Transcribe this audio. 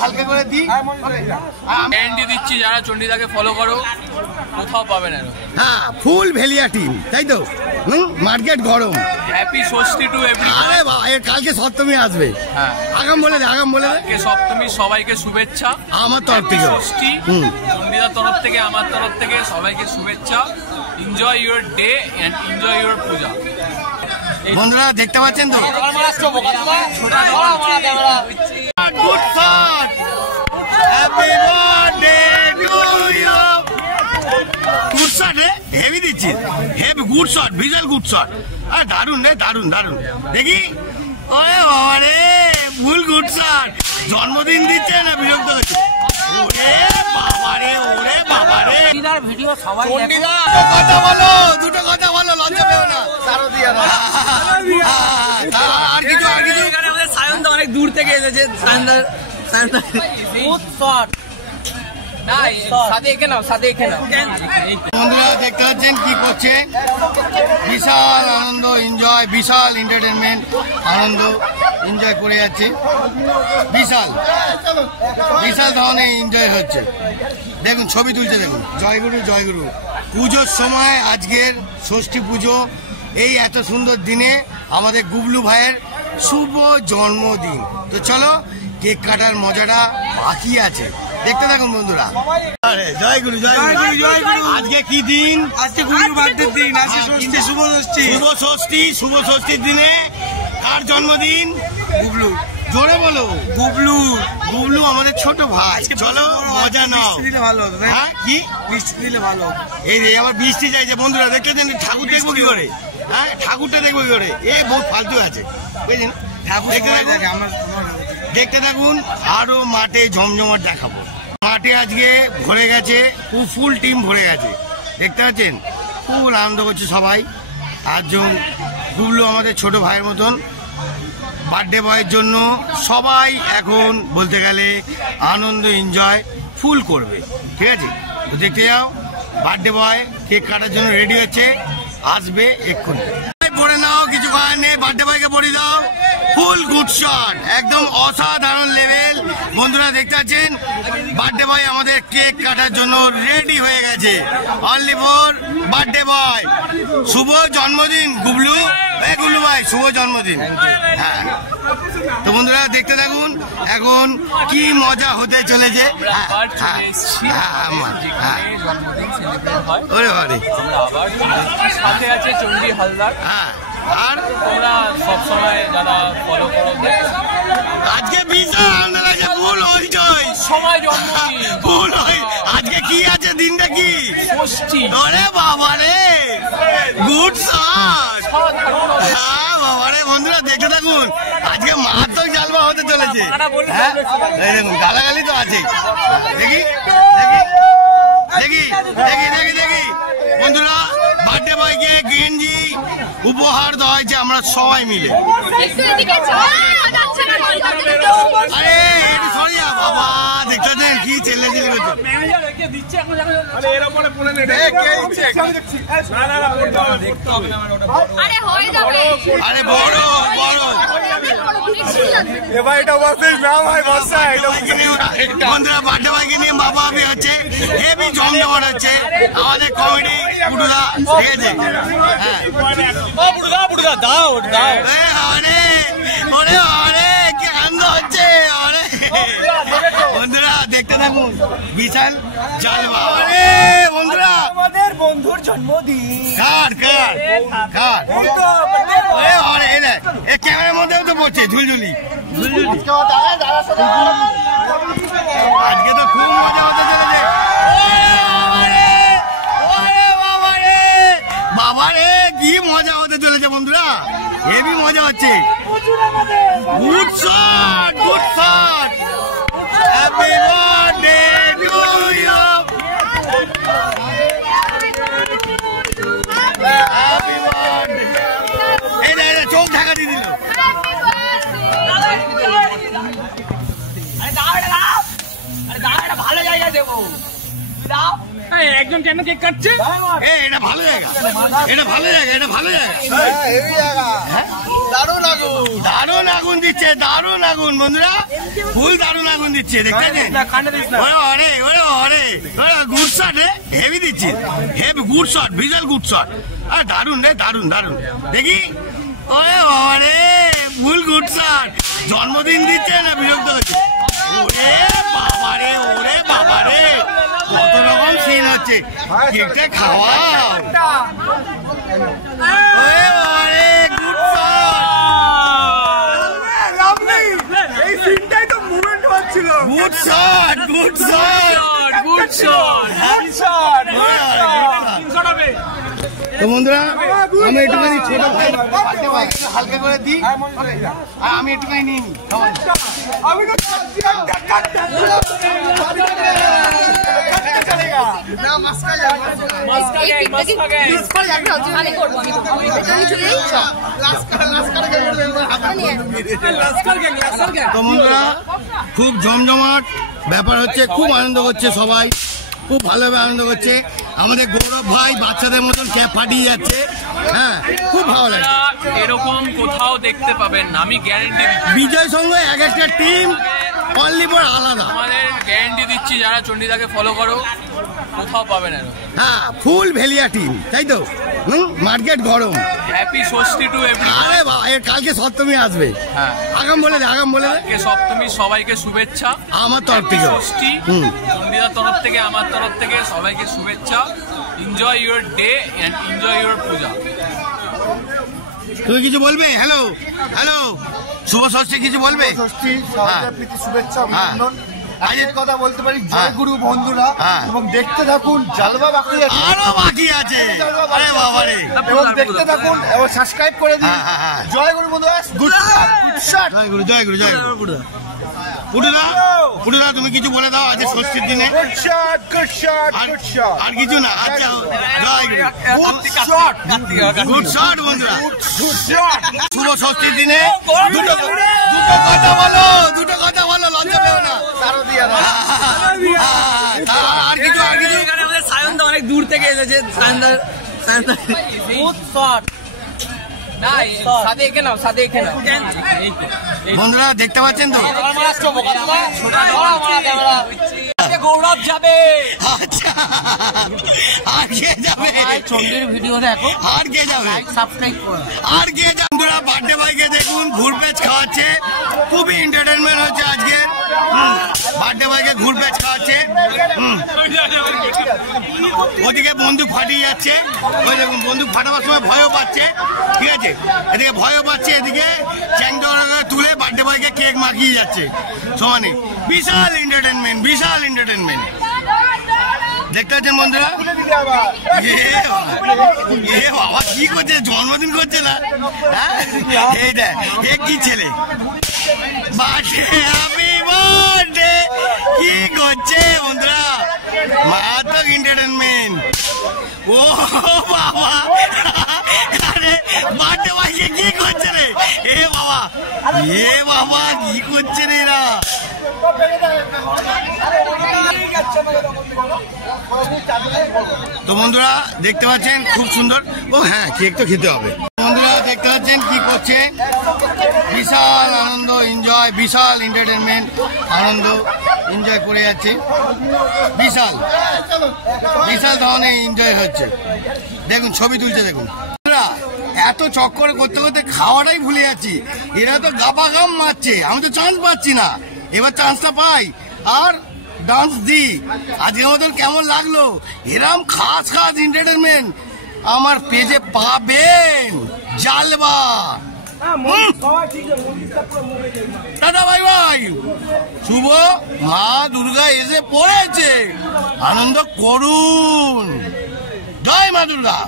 হালকা করে দিই গ্যারান্টি দিচ্ছি, যারা চণ্ডীদাকে ফলো করো কোথাও পাবে না। হ্যাঁ, ফুল ভেলিয়া টিম, তাই তো? মার্কেট গরম। Happy Shashthi to everyone. আরে বাবা, কালকে সপ্তমী আসবে। হ্যাঁ, আগাম বলে দে, আগাম বলে দে। কালকে সপ্তমী, সবাইকে শুভেচ্ছা আমার তরফ থেকে। ষষ্ঠী চণ্ডীদার তরফ থেকে, আমার তরফ থেকে সবাইকে শুভেচ্ছা। Enjoy your day and enjoy your Puja. বন্ধুরা দেখতে পাচ্ছেন তো, good shot, happy birthday to you. Good shot রে, হেভি দিচ্ছি, হেভি গুড শট, বিশাল গুড শট। আর দারুন রে, দারুন দারুন। দেখি, ওরে বাবা রে, ফুল গুড শট। জন্মদিন দিচ্ছে না বিরক্ত হচ্ছে? ওরে বাবা রে, ওরে বাবা রে। ভিডিও সবাই কথা বলো, দুটো কথা বলো, লজ্জা পেও না। আর কিছু সায়নদা অনেক দূর থেকে এসেছে। সায়নদার বন্ধুরা দেখতে পাচ্ছেন কি করছে, বিশাল আনন্দ, এনজয়, বিশাল এন্টারটেনমেন্ট, আনন্দ এনজয় করে যাচ্ছে। বিশাল বিশাল ধরনের এনজয় হচ্ছে। দেখুন ছবি তুলছে, দেখুন জয়গুরু জয়গুরু। পুজোর সময় আজকের ষষ্ঠী পুজো, এই এত সুন্দর দিনে আমাদের গুবলু ভাইয়ের শুভ জন্মদিন। তো চলো, কেক কাটার মজাটা বাকি আছে, দেখতে থাকুন বন্ধুরা। জয়গুরু জয়গুরু জয়গুরু। আজকে কি দিন? আজকে গুরুর বার্থডে দিন, আজকে ষষ্ঠী, শুভ ষষ্ঠী। শুভ ষষ্ঠী, শুভ ষষ্ঠীর দিনে কার জন্মদিন? গুবলু। জোরে বলো। গুবলু। গুবলু আমাদের ছোট ভাই। চলো মজা নাও। দিলে ভালো হতো। হ্যাঁ, কি মিষ্টি দিলে ভালো হতো। এই রে, আবার বৃষ্টি চাইছে। বন্ধুরা দেখতেছেন, ঠাকুর দেখবো কি করে? হ্যাঁ, ঠাকুরটা দেখবো কি করে? এ বহুত ফালতু আছে, বুঝলেন? দেখতে থাকুন, আরো মাঠে জমজমাট দেখাবো। মাঠে আজকে ভরে গেছে, ফুল টিম ভরে গেছে, দেখতে পাচ্ছেন। ফুল আনন্দ করছে সবাই। আটজন গুবলু আমাদের ছোট ভাইয়ের মতন, বার্থডে বয়ের জন্য সবাই এখন বলতে গেলে আনন্দ এনজয় ফুল করবে, ঠিক আছে? তো দেখতে যাও, বার্থডে বয় কেক কাটার জন্য রেডি হচ্ছে, আসবে এক্ষুনি। পড়ে নাও, কিছু করার নেই, বার্থডে বয়কে পড়ে দাও। ফুল গুড শট, একদম অসাধারণ লেভেল। বন্ধুরা দেখতে পাচ্ছেন, বার্থডে বয় আমাদের কেক কাটার জন্য রেডি হয়ে গেছে। Only for birthday boy. শুভ জন্মদিন গুবলু। গুবলু ভাই, শুভ জন্মদিন। হ্যাঁ, তো বন্ধুরা দেখতে থাকুন, এখন কি মজা হতে চলেছে। ওরে বারে, সাথে আছে চণ্ডী হালদার। হ্যাঁ, আর তোমরা সবসময় যারা ফলো করো, আজকে বিশাল আনন্দ লাগছে। ফুল হইচই, সময় জন্মদিন, ফুল হই। আজকে কি আছে, দিনটা কি? ষষ্ঠী। ওরে বাবা রে, গুড শট। হ্যাঁ বাবা রে, বন্ধুরা দেখতে থাকুন, আজকে মারাত্মক জালবা হতে চলেছে। হ্যাঁ, এই দেখুন গালাগালি তো আছে। দেখি দেখি দেখি দেখি দেখি বন্ধুরা, বার্থডে বয়কে গেঞ্জি উপহার দেওয়া হয়েছে আমরা সবাই মিলে। আরে সরি বাবা, দেখতে পাচ্ছেন কি চেল্লা চিল্লি করছে। আরে বড় বড় বন্ধুরা, বার্থডে বয়কে নিয়ে বাবা আমি হচ্ছে হেভি জমজমাট হচ্ছে আমাদের কমেডি পুটুদা, ঠিক আছে? হ্যাঁ, কি আনন্দ হচ্ছে বন্ধুরা, দেখতে থাকুন, বিশাল জালবা। বন্ধুরা, আমাদের বন্ধুর জন্মদিন। কার কার কার? ক্যামেরার মধ্যেও তো পড়ছে ঝুলঝুলি। আজকে তো খুব মজা হতে চলেছে। বাবারে, কি মজা হতে চলেছে বন্ধুরা, হেভি মজা হচ্ছে। Good shot, good shot, happy birthday to you, happy birthday. এই না, চোখ ঢাকা দিয়ে দিল। ভালো জায়গা দেবো, একজন কেন কেক কাটছে? এটা ভালো জায়গা, এটা ভালো জায়গা, এটা ভালো জায়গা। দারুণ আগুন দিচ্ছে, দারুণ আগুন বন্ধুরা, ফুল দারুণ আগুন দিচ্ছে। দেখতেছেন গুড শট, হেভি দিচ্ছে, heavy good shot, visual good shot. আর দারুণ রে, দারুণ দারুণ। দেখি ওরে বাবারে, ফুল গুড শট। জন্মদিন দিচ্ছে না বিরক্ত হচ্ছে? ওরে বাবারে, ওরে বাবারে, কত রকম সিন হচ্ছে। কেকটা খাওয়া, ওরে বাবারে, গুড শট। এই সিনটাই তো মুভমেন্ট হচ্ছিল। Good shot, good shot, good shot. তো বন্ধুরা, আমি একটুখানি ছোট ভাই হালকা করে দিই, আর আমি একটুখানি নিই। আমি তো তো বন্ধুরা, খুব জমজমাট ব্যাপার হচ্ছে, খুব আনন্দ করছে সবাই, খুব ভালোভাবে আনন্দ করছে। আমাদের গৌরব ভাই বাচ্চাদের মতন ক্যাপ ফাটিয়ে যাচ্ছে। হ্যাঁ, খুব ভালো লাগে। এরকম কোথাও দেখতে পাবেন না, আমি গ্যারেন্টি দিচ্ছি। বিজয় সঙ্গে এক একটা টিম অনলি ফর আলাদা। আমাদের গ্যারেন্টি দিচ্ছি, যারা চণ্ডীদাকে ফলো করো কোথাও পাবে না। হ্যাঁ, ফুল ভেলিয়া টিম, তাই তো? মার্কেট গরম। Happy Shashthi to everyone. আরে বাবা, কালকে সপ্তমী আসবে। হ্যাঁ, আগাম বলে দে, আগাম বলে দে। কালকে সপ্তমী, সবাইকে শুভেচ্ছা আমার তরফ থেকে। ষষ্ঠী চণ্ডীদার তরফ থেকে, আমার তরফ থেকে সবাইকে শুভেচ্ছা। Enjoy your day and enjoy your Puja. তুমি কিছু বলবে? হ্যালো হ্যালো, শুভ ষষ্ঠী কিছু বলবে? ষষ্ঠী সবাইকে প্রীতি শুভেচ্ছা অভিনন্দন। হ্যাঁ। আজকের কথা বলতে পারি জয় গুরু বন্ধুরা, হ্যাঁ। এবং দেখতে থাকুন, জালবা বাকি আছে, আরো বাকি আছে। আরে বাবারে, এবং দেখতে থাকুন এবং সাবস্ক্রাইব করে দিন। হ্যাঁ, হ্যাঁ, হ্যাঁ। জয় গুরু বন্ধুরা, গুড শট। জয় গুরু, জয় গুরু, জয় গুরু। পুটুদা, তুমি কিছু বলে দাও আজ ষষ্ঠীর দিনে। Good shot, good shot, good shot, আর কিছু না? আচ্ছা, জয় গুরু, গুড শট, গুড শট বন্ধুরা। Good shot. শুভ ষষ্ঠীর দিনে দুটো কথা বলো, দুটো কথা বলো, লজ্জা পেও না। তারও দিয়া দাও। আর কিছু, আর কিছু? সায়নদা অনেক দূর থেকে এসেছে। সায়নদা সাথে এখানে নাও, সাথে এখানে নাও। বন্ধুরা দেখতে পাচ্ছেন তো? গৌরব যাবে। আচ্ছা, আর কে যাবে? চন্ডির ভিডিও দেখো, আর কে যাবে? সাবস্ক্রাইব করো। আর কে যাবে? বন্ধুরা, বার্থডে বয়কে দেখুন ঘুরপেচ খাওয়াচ্ছে, খুবই এন্টারটেনমেন্ট হচ্ছে আজকে। বার্থডে বয়কে ঘুরপেচ খাওয়াচ্ছে। ওদিকে বন্দুক ফাটিয়ে যাচ্ছে, ওই দেখুন বন্দুক ফাটাবার সময় ভয়ও পাচ্ছে, ঠিক আছে? এদিকে ভয়ও পাচ্ছে, এদিকে চ্যাংডোরা তুলে বার্থডে বয়কে কেক মাখিয়ে যাচ্ছে সমানে। বিশাল এন্টারটেনমেন্ট, বিশাল এন্টারটেনমেন্ট। দেখতে পাচ্ছেন বন্ধুরা? এ বাবা, কি করছে? জন্মদিন করছে না? হ্যাঁ, এই দেখ, এ কি ছেলে? Birthday, happy birthday. কি করছে বন্ধুরা? মারাত্মক এন্টারটেনমেন্ট। ও বাবা, আরে বার্থডে বয়কে কি করছে রে? এ বাবা, এ বাবা, কি করছে রে এরা? তো বন্ধুরা দেখতে পাচ্ছেন খুব সুন্দর। ও হ্যাঁ, কেক তো খেতে হবে। বন্ধুরা দেখতে পাচ্ছেন কি করছে, বিশাল আনন্দ, এনজয়, বিশাল এন্টারটেনমেন্ট, আনন্দ এনজয় করে যাচ্ছে। বিশাল বিশাল ধরনের এনজয় হচ্ছে। দেখুন ছবি তুলছে, দেখুন এত চক্কর করতে করতে খাওয়াটাই ভুলে যাচ্ছি। এরা তো গাপা গাম মারছে, আমি তো চান্স পাচ্ছি না। এবার চান্সটা পাই আর ডান্স দি। আজকের মতন কেমন লাগলো? এরম খাস খাস এন্টারটেনমেন্ট আমার পেজে পাবেন। জালবা। দাদা ভাই ভাই, শুভ মা দুর্গা এসে পড়েছে, আনন্দ করুন। জয় মা দুর্গা।